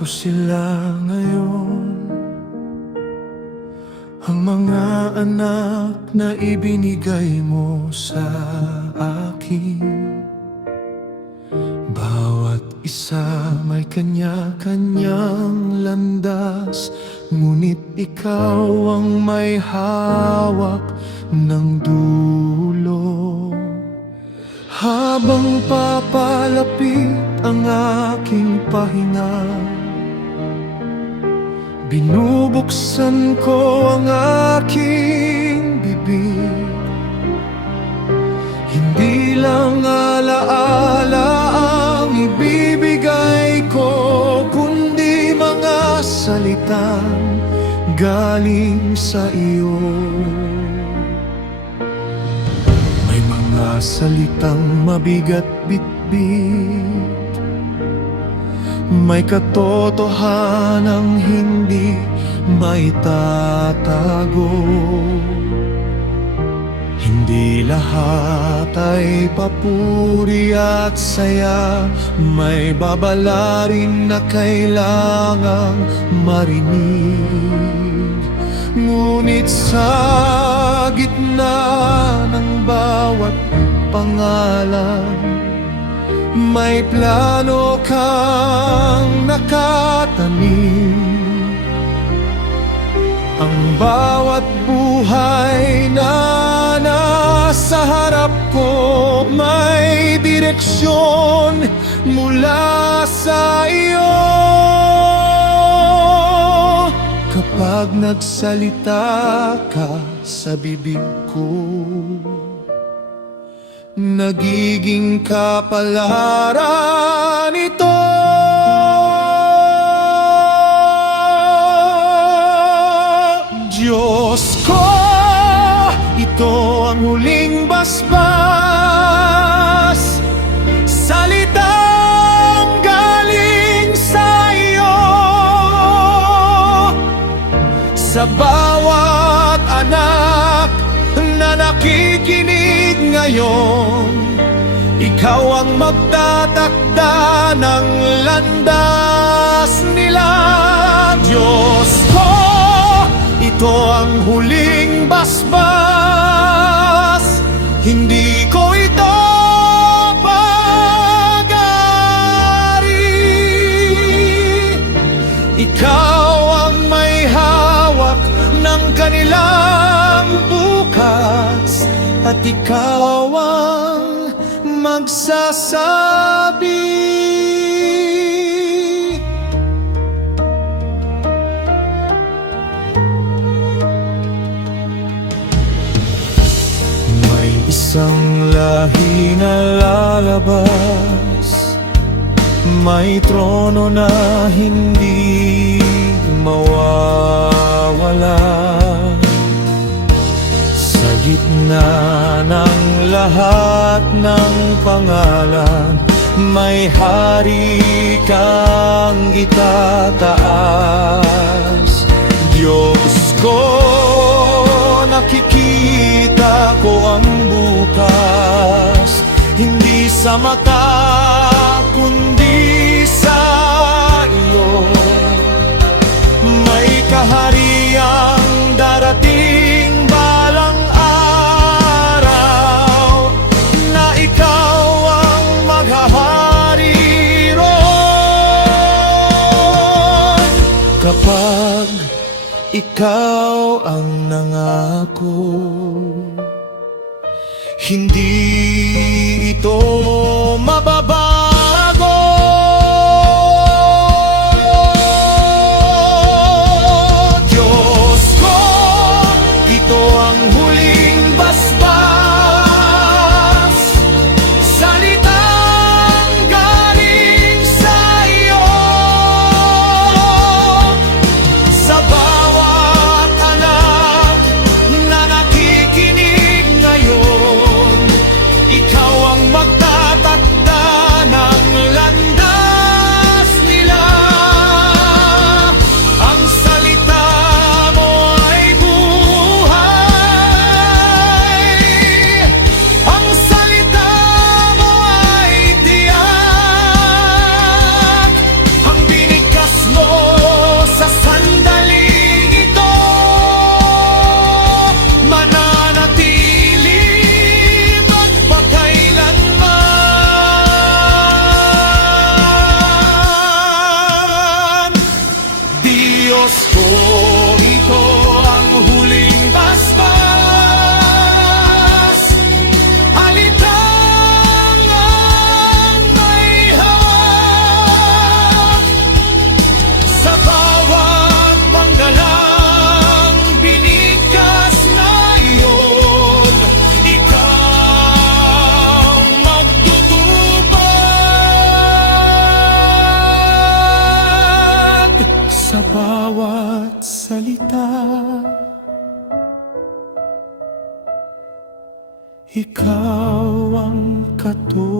ko sila ngayon, ang mga anak na ibinigay mo sa akin. Bawat isa may kanya-kanyang landas, ngunit ikaw ang may hawak ng dulo. Habang papalapit ang aking pahinga, binubuksan ko ang aking bibig. Hindi lang alaala ang ibibigay ko, kundi mga salitang galing sa iyo. May mga salitang mabigat bitbit, may katotohanang hindi maitatago. Hindi lahat ay papuri at saya, may babala rin na kailangang marinig. Ngunit sa gitna ng bawat pangalan, may plano kang nakatanim. Ang bawat buhay na nasa harap ko may direksyon mula sa iyo. Kapag nagsalita ka sa bibig ko, nagiging kapalaran ito. Diyos ko, ito ang huling basbas, salitang galing sa iyo. Sa bawat anak na nakikinig ngayon, ikaw ang magtatakda ng landas nila. Diyos ko, ito ang huling basbas, hindi ko ito pag-aari. Ikaw ang may hawak ng kanilang bukas, at ikaw ang magsasabi. May isang lahi na lalabas, may trono na hindi mawawala. Sa gitna ng lahat ng pangalan, may hari kang itataas. Diyos ko, nakikita ko ang bukas, hindi sa mata kundi sa iyo. May kahariang darating balang araw, na ikaw ang maghahari roon. Kapag ikaw ang nangako, hindi ito mababago. Diyos ko, ito ang huling basbas, salitang galing sa iyo. Sa bawat anak na nakikinig ngayon, ikaw ang magtatakda Ikaw ang katotohanan.